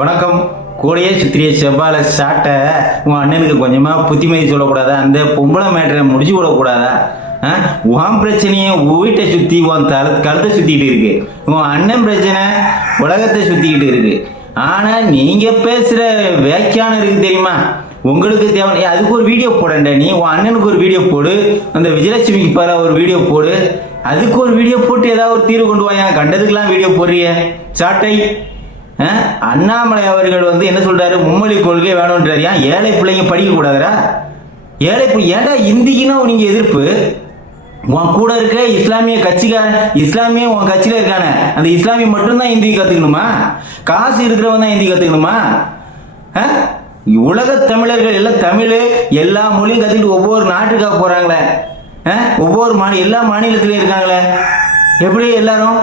வணக்கம். கூடையே சுத்திரிய செவ்வாழை சாட்டை உன் அண்ணனுக்கு கொஞ்சமாக புத்திமதி சொல்லக்கூடாதா? அந்த பொம்பளை மேட்டரை முடிச்சு விடக்கூடாதா? உன் பிரச்சனையை வீட்டை சுற்றி உன் கழுத்தை சுற்றிக்கிட்டு இருக்கு. உன் அண்ணன் பிரச்சனை உலகத்தை சுற்றிக்கிட்டு இருக்கு. ஆனால் நீங்கள் பேசுகிற வியாக்கியானம் இருக்கு தெரியுமா? உங்களுக்கு தேவை அதுக்கு ஒரு வீடியோ போடண்ட. நீ உன் அண்ணனுக்கு ஒரு வீடியோ போடு, அந்த விஜயலட்சுமிக்கு பாரு ஒரு வீடியோ போடு, அதுக்கு ஒரு வீடியோ போட்டு ஏதாவது ஒரு தீர்வு கொண்டு வாங்க. கண்டதுக்கெல்லாம் வீடியோ போடுறிய சாட்டை. அண்ணாமலை அவர்கள் என்ன சொல்றாரு? மும்மொழி கொள்கை வேணும்ன்றாரு. ஏன் ஏழை பிள்ளைங்க படிக்க கூடாதுரா? ஏழை ஏன்டா இந்திக்குன்னா நீங்க எதிர்ப்பு? உன் கூட இருக்க இஸ்லாமிய கட்சிக்காரன், இஸ்லாமிய உன் கட்சியில இருக்கானே அந்த இஸ்லாமிய மட்டும்தான் இந்தி கத்துக்கணுமா? காசு இருக்கிறவன் தான் இந்தி கத்துக்கணுமா? உலக தமிழர்கள் எல்லாம் தமிழ் எல்லா மொழியும் கத்துக்கிட்டு ஒவ்வொரு நாட்டுக்காக போறாங்களே, ஒவ்வொரு எல்லா மாநிலத்திலும் இருக்காங்களே, எப்படி எல்லாரும்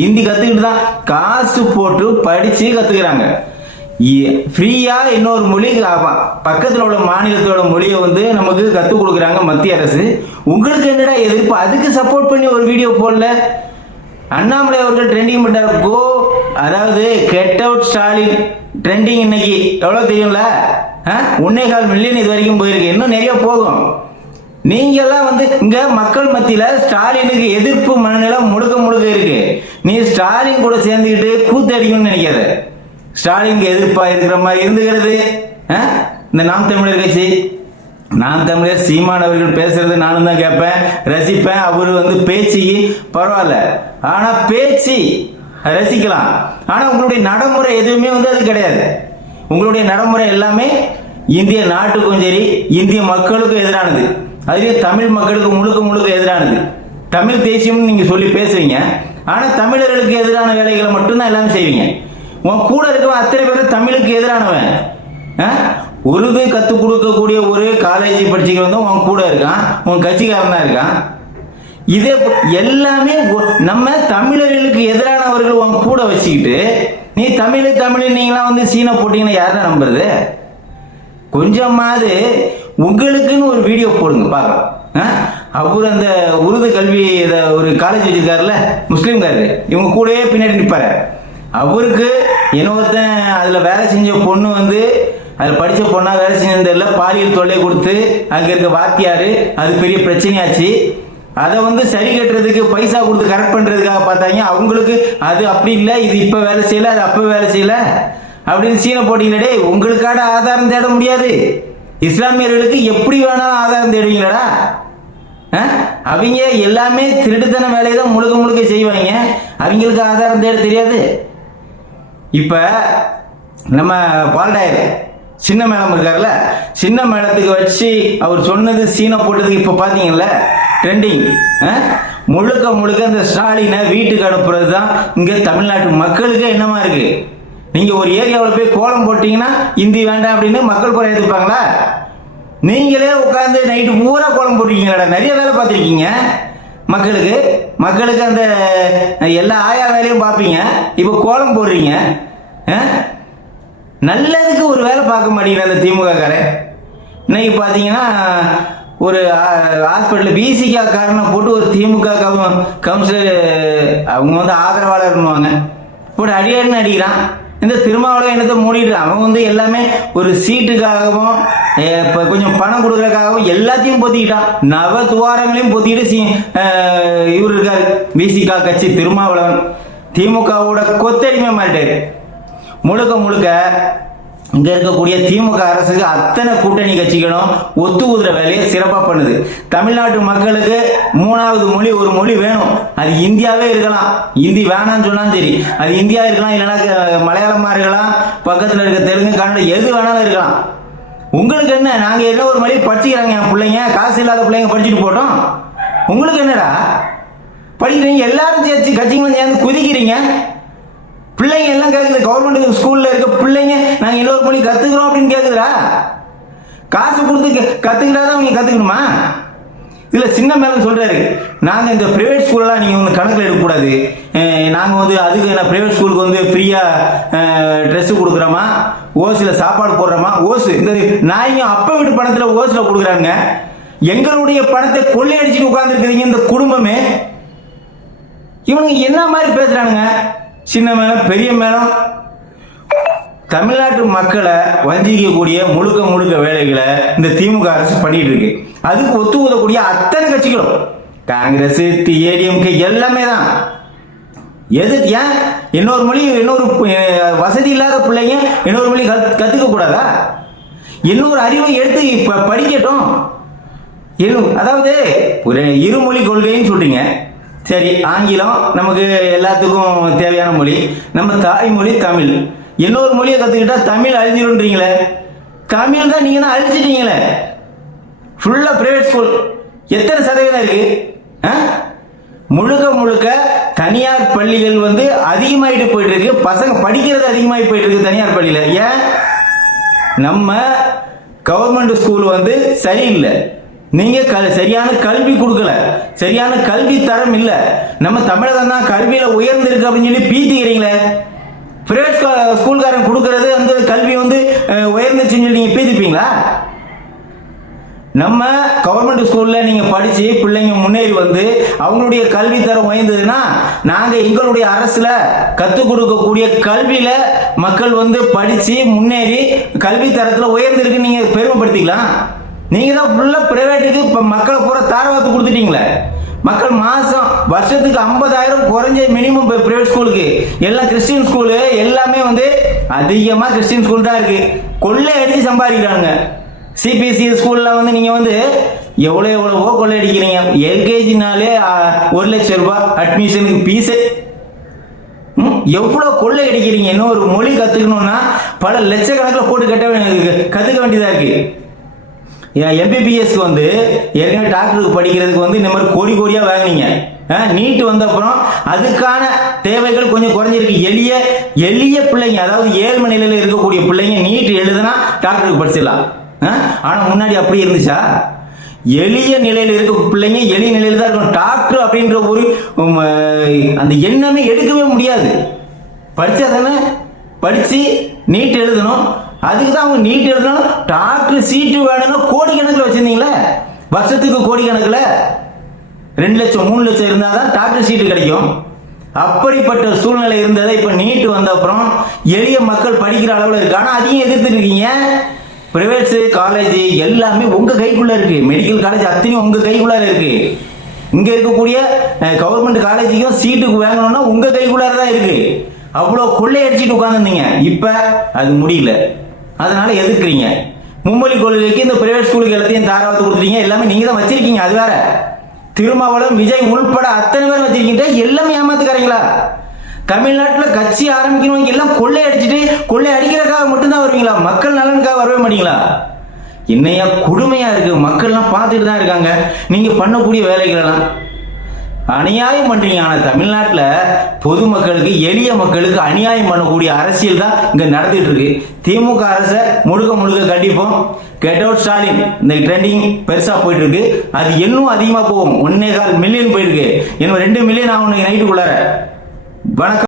ஹிந்தி கத்துக்கிட்டு தான் காசு போட்டு படிச்சு கத்துக்கிறாங்க. ஃப்ரீயா இன்னொரு மொழி பக்கத்தில் உள்ள மாநிலத்தோட மொழியை நமக்கு கற்றுக் கொடுக்குறாங்க மத்திய அரசு. உங்களுக்கு என்னடா எதிர்ப்பு? அதுக்கு சப்போர்ட் பண்ணி ஒரு வீடியோ போடல. அண்ணாமலை அவர்கள் ட்ரெண்டிங் பண்ணார். கோ அதாவது கெட் அவுட் ஸ்டாலின் ட்ரெண்டிங் இன்னைக்கு எவ்வளோ தெரியும்ல? 1.25 மில்லியன் இது வரைக்கும் போயிருக்கு. இன்னும் நிறைய போகும். நீங்கெல்லாம் இங்க மக்கள் மத்தியில ஸ்டாலினுக்கு எதிர்ப்பு மனநிலை முழுக்க இருக்கு. நீ ஸ்டாலின் கூட சேர்ந்துக்கிட்டு கூத்தடிக்கணும்னு நினைக்காத. ஸ்டாலினுக்கு எதிர்ப்பா இருக்கிற மாதிரி இருந்துகிறது இந்த நாம் தமிழர் கட்சி. நாம் தமிழர் சீமான் அவர்கள் பேசுறது நானும் தான் கேட்பேன், ரசிப்பேன். அவரு பேச்சுக்கு பரவாயில்ல, ஆனா பேச்சு ரசிக்கலாம். ஆனா உங்களுடைய நடைமுறை எதுவுமே அது கிடையாது. உங்களுடைய நடைமுறை எல்லாமே இந்திய நாட்டுக்கும் சரி இந்திய மக்களுக்கும் எதிரானது. அதுவே தமிழ் மக்களுக்கு முழுக்க எதிரானது. தமிழ் தேசியம் நீங்க சொல்லி பேசுவீங்க, ஆனா தமிழர்களுக்கு எதிரான வேலைகளை மட்டும்தான் எல்லாமே செய்வீங்க. உன் கூட இருக்கவன் அத்தனை பேர் தமிழுக்கு எதிரானவன். உருது கத்துக் கொடுக்கக்கூடிய ஒரு காலேஜ் படிச்சுக்கிறவன் உன் கூட இருக்கான், உன் கட்சிக்காரன் தான் இருக்கான். இதே எல்லாமே நம்ம தமிழர்களுக்கு எதிரானவர்கள் உன் கூட வச்சுக்கிட்டு நீ தமிழ் நீங்களாம் சீனை போட்டீங்கன்னா யாருதான் நம்புறது? கொஞ்சமாவது உங்களுக்குன்னு ஒரு வீடியோ போடுங்க பார்க்கலாம். அவரு அந்த உருது கல்வி ஒரு காலேஜ் வச்சிருக்காருல்ல, முஸ்லீம்காரரு, இவங்க கூடயே பின்னாடி நிற்பாரு. அவருக்கு இன்னொருத்தன் அதுல வேலை செஞ்ச பொண்ணு அதுல படிச்ச பொண்ணா வேலை செஞ்சதில்ல, பாலியல் தொல்லை கொடுத்து அங்க இருக்க வாத்தியாரு, அது பெரிய பிரச்சனையாச்சு. அதை சரி கட்டுறதுக்கு பைசா கொடுத்து கரெக்ட் பண்றதுக்காக பார்த்தாங்க. அவங்களுக்கு அது அப்படி இல்லை, இது இப்ப வேலை செய்யல, அது அப்ப வேலை செய்யல அப்படின்னு சீனை போட்டீங்களே. உங்களுக்காட ஆதாரம் தேட முடியாது. இஸ்லாமியர்களுக்கு எப்படி வேணாலும் ஆதாரம் தேடுவீங்களா? அவங்க எல்லாமே திருட்டுத்தன வேலையை தான் முழுக்க செய்வாங்க. அவங்களுக்கு ஆதாரம் தேட தெரியாது. இப்ப நம்ம பால்டாயர் சின்ன மேளம் இருக்காருல்ல, சின்ன மேளத்துக்கு வச்சு அவர் சொன்னது சீனை போட்டதுக்கு இப்ப பாத்தீங்கல்ல ட்ரெண்டிங். முழுக்க இந்த ஸ்டாலினை வீட்டுக்கு அனுப்புறது தான் இங்க தமிழ்நாட்டு மக்களுக்கு என்னமா இருக்கு. நீங்க ஒரு ஏரியாவில் போய் கோலம் போட்டீங்கன்னா இந்தி வேண்டாம் அப்படின்னு மக்கள் குறை எடுத்துப்பாங்களா? நீங்களே உட்காந்து நைட்டு பூரா கோலம் போட்டிருக்கீங்களா? நிறைய வேலை பார்த்துருக்கீங்க. மக்களுக்கு அந்த எல்லா ஆயா வேலையும் பார்ப்பீங்க. இப்போ கோலம் போடுறீங்க. நல்லதுக்கு ஒரு வேலை பார்க்க மாட்டீங்க அந்த திமுக காரன். இன்னைக்கு பார்த்தீங்கன்னா ஒரு ஹாஸ்பிட்டல் பிசிகா காரனை போட்டு ஒரு திமுக கவுன்சிலர் அவங்க ஆதரவாளர்னுவாங்க போட்டு அடிக்கிறான். இந்த திருமாவளவன் என்னத்தை மூடிட்டு அவன் எல்லாமே ஒரு சீட்டுக்காகவும் கொஞ்சம் பணம் கொடுக்கறதுக்காகவும் எல்லாத்தையும் பொத்திக்கிட்டான். நவ துவாரங்களையும் பொத்திக்கிட்டு இவர் இருக்காரு பிசிகா கட்சி திருமாவளவன். திமுகவோட கொத்தடிமை மாட்டாரு. முழுக்க இங்க இருக்கக்கூடிய திமுக அரசுக்கு அத்தனை கூட்டணி கட்சிகளும் ஒத்து ஊதுற வேலையை சிறப்பா பண்ணுது. தமிழ்நாட்டு மக்களுக்கு 3வது மொழி ஒரு மொழி வேணும். அது இந்தியாவே இருக்கலாம், இந்தி வேணாம்னு சொன்னாலும் சரி, அது இந்தியா இருக்கலாம், இல்லைன்னா மலையாளமா இருக்கலாம், பக்கத்தில் இருக்க தெலுங்கு கன்னடம் எது வேணாலும் இருக்கலாம். உங்களுக்கு என்ன? நாங்க என்ன ஒரு மொழி படிச்சுக்கிறாங்க என் பிள்ளைங்க, காசு இல்லாத பிள்ளைங்க படிச்சுட்டு போட்டோம். உங்களுக்கு என்னடா படிக்கிறீங்க? எல்லாரும் சேர்த்து கட்சிங்களும் சேர்ந்து குதிக்கிறீங்க. பிள்ளைங்க எல்லாம் கேக்குது, கவர்மெண்ட் ஸ்கூல்ல இருக்க பிள்ளைங்க நாங்க இன்னொரு மொழி கத்துக்கிறோம் அப்படின்னு கேக்குதுடா. காசு கொடுத்து கத்துக்கிட்டாதான் அவங்க கத்துக்கணுமா? இதுல சின்ன மேலும் சொல்றாரு, நாங்க இந்த பிரைவேட் ஸ்கூல்லாம் நீங்க கணக்கில் எடுக்கக்கூடாது. நாங்க அதுக்கு பிரைவேட் ஸ்கூலுக்கு ஃப்ரீயா ட்ரெஸ் கொடுக்குறோமா, ஓசில சாப்பாடு போடுறோமா? ஓசு இந்த நாய்ங்க அப்ப வீட்டு பணத்துல ஓசில கொடுக்குறாங்க. எங்களுடைய பணத்தை கொள்ளையடிச்சுட்டு உட்கார்ந்து இருக்கிறீங்க இந்த குடும்பமே. இவனுங்க என்ன மாதிரி பேசுறானுங்க? சின்ன மேளம் பெரிய மேளம் தமிழ்நாட்டு மக்களை வஞ்சிக்கக்கூடிய முழுக்க வேலைகளை இந்த திமுக அரசு பண்ணிட்டு இருக்கு. அதுக்கு ஒத்து ஊதக்கூடிய அத்தனை கட்சிகளும் காங்கிரஸ், ஏடிஎம்கே எல்லாமே தான். எது ஏன் இன்னொரு மொழி, இன்னொரு வசதி இல்லாத பிள்ளைங்க இன்னொரு மொழி கத்துக்க கூடாதா? இன்னொரு அறிவை எடுத்து படிக்கட்டும். அதாவது ஒரு இருமொழி கொள்கைன்னு சொல்றீங்க. சரி, ஆங்கிலம் நமக்கு எல்லாத்துக்கும் தேவையான மொழி, நம்ம தாய்மொழி தமிழ். இன்னொரு மொழியை கத்துக்கிட்டா தமிழ் அழிஞ்சிடும்ன்றீங்களே. தமிழ் தான் நீங்க தான் அழிச்சிட்டீங்களே. ஃபுல்லா பிரைவேட் ஸ்கூல் எத்தனை சதவீதம் இருக்கு? முழுக்க தனியார் பள்ளிகள் அதிகமாயிட்டு போயிட்டு இருக்கு. பசங்க படிக்கிறது அதிகமாகி போயிட்டு இருக்கு தனியார் பள்ளியில. ஏன்? நம்ம கவர்மெண்ட் ஸ்கூல் சரியில்லை. நீங்க சரியான கல்வி கொடுக்கல, சரியான கல்வி தரம் இல்ல. நம்ம தமிழகம் தான் கல்வியில உயர்ந்திருக்கு அப்படின்னு சொல்லி பீத்திக்கிறீங்களே. பிரைவேட் ஸ்கூல்காரன் கொடுக்கறது அந்த கல்வி உயர்ந்துச்சுன்னு சொல்லி நீங்க பீத்திப்பீங்களா? நம்ம கவர்மெண்ட் ஸ்கூல்ல நீங்க படிச்சு பிள்ளைங்க முன்னேறி அவங்களுடைய கல்வி தரம் உயர்ந்ததுன்னா நாங்க எங்களுடைய அரசுல கத்துக் கொடுக்கக்கூடிய கல்வியில மக்கள் படிச்சு முன்னேறி கல்வி தரத்துல உயர்ந்திருக்கு நீங்க பெருமைப்படுத்திக்கலாம். நீங்க தான் ஃபுல்லா பிரைவேட்டுக்கு இப்ப மக்களை பூரா தாரவாத்து கொடுத்துட்டீங்களே. மக்கள் மாசம் வருஷத்துக்கு 50,000 குறைஞ்ச மினிமம் பிரைவேட் ஸ்கூலுக்கு. எல்லாம் கிறிஸ்டின் ஸ்கூலு எல்லாமே அதிகமா கிறிஸ்டின் ஸ்கூல் தான் இருக்கு. கொள்ளை அடிச்சு சம்பாதிக்கிறாங்க. சிபிஎஸ்சி ஸ்கூல்ல நீங்க எவ்வளவோ கொள்ளை அடிக்கிறீங்க. எல்கேஜினாலே 1 லட்சம் ரூபாய் அட்மிஷனுக்கு பீஸ். எவ்வளவு கொள்ளை அடிக்கிறீங்க. இன்னும் ஒரு மொழி கத்துக்கணும்னா பல லட்சக்கணக்கில் போட்டு கத்துக்க வேண்டியதா இருக்கு. எம்பிபிஎஸ்க்கு ஏற்கனவே டாக்டருக்கு படிக்கிறதுக்கு இந்த மாதிரி கோடியா வாங்கினீங்க. நீட் வந்த அப்புறம் அதுக்கான தேவைகள் கொஞ்சம் குறைஞ்சிருக்கு. எளிய பிள்ளைங்க, அதாவது ஏழ்மை நிலையில இருக்கக்கூடிய பிள்ளைங்க நீட் எழுதுனா டாக்டருக்கு படிச்சிடலாம். ஆனா முன்னாடி அப்படி இருந்துச்சா? எளிய நிலையில இருக்க பிள்ளைங்க எளிய நிலையில தான் இருக்கும். டாக்டர் அப்படின்ற ஒரு அந்த எண்ணமே எடுக்கவே முடியாது. படிச்சா தானே படிச்சு நீட் எழுதணும். அதுக்கு தான் அவங்க நீட் எழுதணும். டாக்டர் சீட்டு வேணும்னா கோடிக்கணக்கில் வச்சிருந்தீங்களே. வருஷத்துக்கு கோடிக்கணக்கில் 2 லட்சம் 3 லட்சம் இருந்தால் தான் டாக்டர் சீட்டு கிடைக்கும். அப்படிப்பட்ட சூழ்நிலை இருந்ததை இப்ப நீட் வந்த அப்புறம் எளிய மக்கள் படிக்கிற அளவில் இருக்கு. ஆனா அதையும் எதிர்த்து இருக்கீங்க. பிரைவேட் காலேஜ் எல்லாமே உங்க கைக்குள்ள இருக்கு. மெடிக்கல் காலேஜ் அத்தனையும் உங்க கைக்குள்ள இருக்கு. இங்க இருக்கக்கூடிய கவர்மெண்ட் காலேஜுக்கும் சீட்டுக்கு வாங்கணும்னா உங்க கைக்குள்ளார தான் இருக்கு. அவ்வளவு கொள்ளையடிச்சிட்டு உட்கார்ந்துருந்தீங்க. இப்ப அது முடியல, அதனால எதிர்க்கிறீங்க. மும்மொழி கொள்கைக்கு இந்த பிரைவேட் ஸ்கூலுக்கு எல்லாத்தையும் தாராவத்து கொடுத்துட்டீங்க. எல்லாமே நீங்க தான் வச்சிருக்கீங்க. அது வேற. திருமாவளவன், விஜய் உள்பட அத்தனை பேர் வச்சிருக்கீங்க. எல்லாமே ஏமாத்துக்காரங்களா? தமிழ்நாட்டில் கட்சி ஆரம்பிக்கிறவங்க எல்லாம் கொள்ளை அடிச்சுட்டு கொள்ளை அடிக்கிறதுக்காக மட்டும்தான் வருவீங்களா? மக்கள் நலனுக்காக வரவே மாட்டீங்களா? என்னையா கொடுமையா இருக்கு. மக்கள்லாம் பார்த்துட்டு தான் இருக்காங்க நீங்க பண்ணக்கூடிய வேலைகள் எல்லாம். அநியாயம் பண்றீங்க. ஆனா தமிழ்நாட்டில் பொதுமக்களுக்கு, எளிய மக்களுக்கு அநியாயம் பண்ணக்கூடிய அரசியல் தான் இங்க நடந்துட்டு இருக்கு. திமுக அரசை முழுக்க கண்டிப்போம். கெட் அவுட் ஸ்டாலின் இந்த ட்ரெண்டிங் பெருசா போயிட்டு இருக்கு. அது இன்னும் அதிகமா போகும். 1.25 மில்லியன் போயிருக்கு. இன்னும் 2 மில்லியன் ஆகும் நைட்டுக்குள்ளார. வணக்கம்.